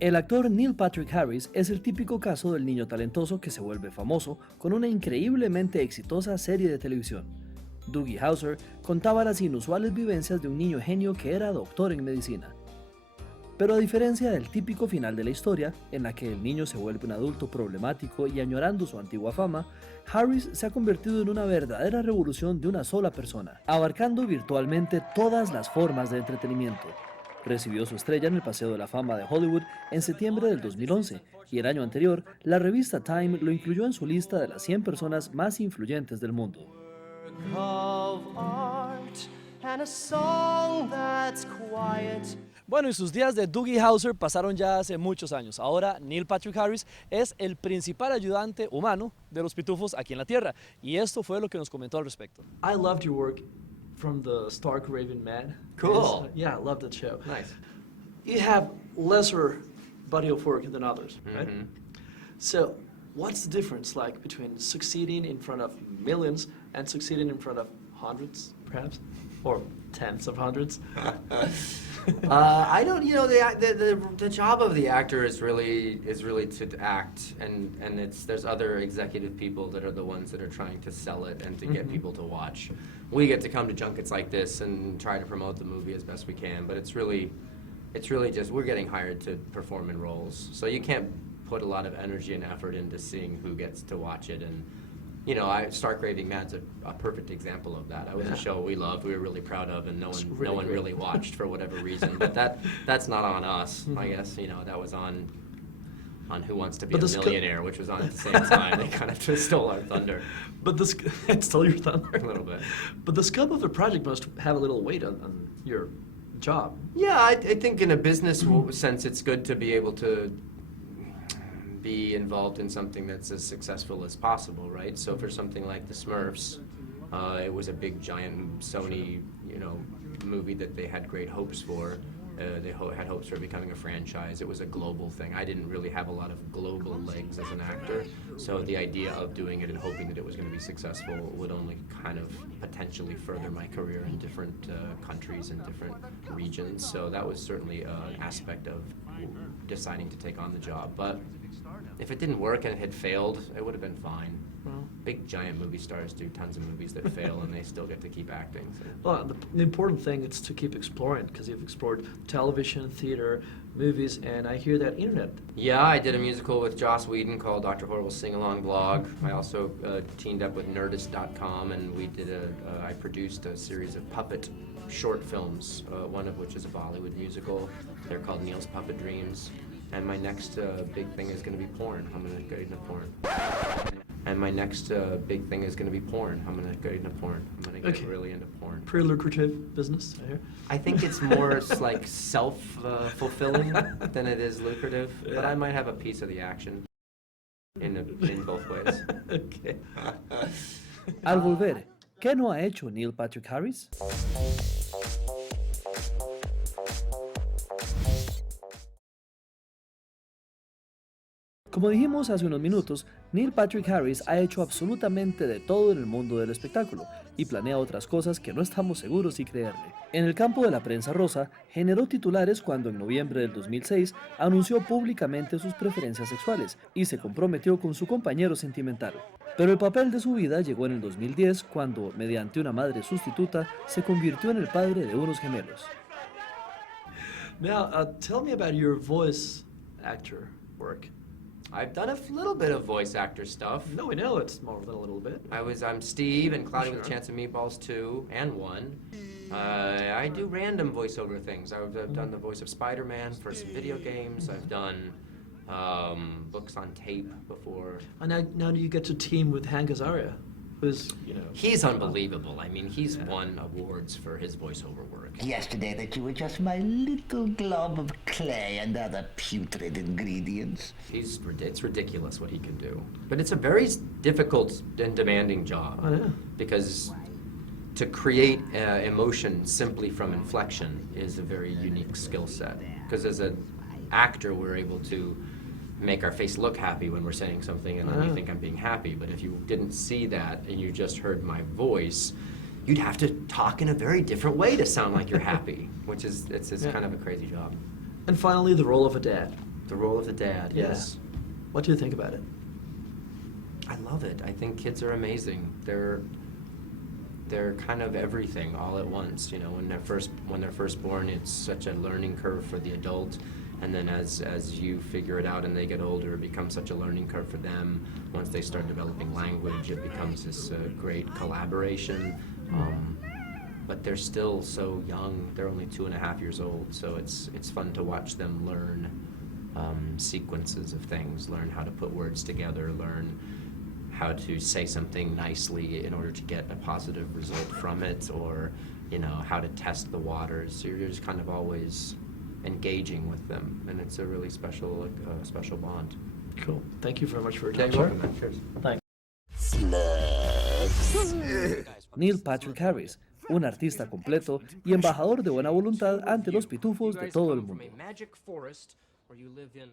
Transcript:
El actor Neil Patrick Harris es el típico caso del niño talentoso que se vuelve famoso con una increíblemente exitosa serie de televisión. Doogie Howser contaba las inusuales vivencias de un niño genio que era doctor en medicina. Pero a diferencia del típico final de la historia, en la que el niño se vuelve un adulto problemático y añorando su antigua fama, Harris se ha convertido en una verdadera revolución de una sola persona, abarcando virtualmente todas las formas de entretenimiento. Recibió su estrella en el Paseo de la Fama de Hollywood en septiembre del 2011 y el año anterior, la revista Time lo incluyó en su lista de las 100 personas más influyentes del mundo. Bueno, y sus días de Doogie Howser pasaron ya hace muchos años. Ahora Neil Patrick Harris es el principal ayudante humano de los pitufos aquí en la Tierra. Y esto fue lo que nos comentó al respecto. I loved your work from the Stark Raven Man. Cool. Yeah, I loved that show. Nice. You have lesser body of work than others, right? So, what's the difference like between succeeding in front of millions and succeeding in front of hundreds, perhaps, or tens of hundreds? I don't. You know, the job of the actor is really to act, and there's other executive people that are the ones that are trying to sell it and to get people to watch. We get to come to junkets like this and try to promote the movie as best we can, but it's really just we're getting hired to perform in roles, so you can't put a lot of energy and effort into seeing who gets to watch it. And you know, Stark Raving Man's a perfect example of that. That was a show we loved, we were really proud of, and no one really watched for whatever reason. But that's not on us, I guess. You know, that was on Who Wants to Be a Millionaire, which was on at the same time. They kind of just stole our thunder. But it stole your thunder a little bit. But the scope of the project must have a little weight on your job. Yeah, I think in a business sense, it's good to be able to be involved in something that's as successful as possible, right? So for something like the Smurfs, it was a big giant Sony, you know, movie that they had great hopes for. They had hopes for becoming a franchise. It was a global thing. I didn't really have a lot of global legs as an actor, so the idea of doing it and hoping that it was going to be successful would only kind of potentially further my career in different countries and different regions. So that was certainly an aspect of deciding to take on the job. But if it didn't work and it had failed, it would have been fine. Well, big giant movie stars do tons of movies that fail and they still get to keep acting. So. Well, the important thing is to keep exploring, because you've explored television, theater, movies, and I hear that internet. Yeah, I did a musical with Joss Whedon called Dr. Horrible's Sing-Along Blog. I also teamed up with Nerdist.com, and I produced a series of puppet short films, one of which is a Bollywood musical. They're called Neil's Puppet Dreams. And my next big thing is going to be porn. I'm going to get into porn. And my next big thing is going to be porn. I'm going to get into porn. I'm going to get really into porn. Pretty lucrative business, I hear. I think it's more like self-fulfilling than it is lucrative. Yeah. But I might have a piece of the action in both ways. Okay. Al volver, ¿qué no ha hecho Neil Patrick Harris? Como dijimos hace unos minutos, Neil Patrick Harris ha hecho absolutamente de todo en el mundo del espectáculo y planea otras cosas que no estamos seguros si creerle. En el campo de la prensa rosa, generó titulares cuando en noviembre del 2006 anunció públicamente sus preferencias sexuales y se comprometió con su compañero sentimental. Pero el papel de su vida llegó en el 2010 cuando, mediante una madre sustituta, se convirtió en el padre de unos gemelos. Now, tell me about your voice actor work. I've done a little bit of voice actor stuff. No, we know it's more than a little bit. I'm Steve in Cloudy with a Chance of Meatballs 2 and 1. I do random voiceover things. I've done the voice of Spider-Man for some video games. I've done books on tape before. And now you get to team with Hank Azaria, who's, He's unbelievable. I mean, he's won awards for his voiceover work. Yesterday that you were just my little glob of clay and other putrid ingredients. It's ridiculous what he can do. But it's a very difficult and demanding job. Oh, yeah. Because to create emotion simply from inflection is a very unique skill set. Because as an actor, we're able to make our face look happy when we're saying something, and then you think I'm being happy. But if you didn't see that and you just heard my voice, you'd have to talk in a very different way to sound like you're happy, which is kind of a crazy job. And finally, the role of a dad. The role of the dad, Yeah. yes. What do you think about it? I love it. I think kids are amazing. They're kind of everything all at once. You know, when they're first born, it's such a learning curve for the adult, and then as you figure it out and they get older, it becomes such a learning curve for them. Once they start developing language, it becomes this great collaboration. But they're still so young. They're only 2.5 years old, so it's fun to watch them learn sequences of things, learn how to put words together, learn how to say something nicely in order to get a positive result from it, or, you know, how to test the waters. So you're just kind of always engaging with them, and it's a really special bond. Cool. Thank you very much for your Yeah, time, you're sir. welcome, man. Cheers. Thanks. Neil Patrick Harris, un artista completo y embajador de buena voluntad ante los pitufos de todo el mundo. Magic forest where you live in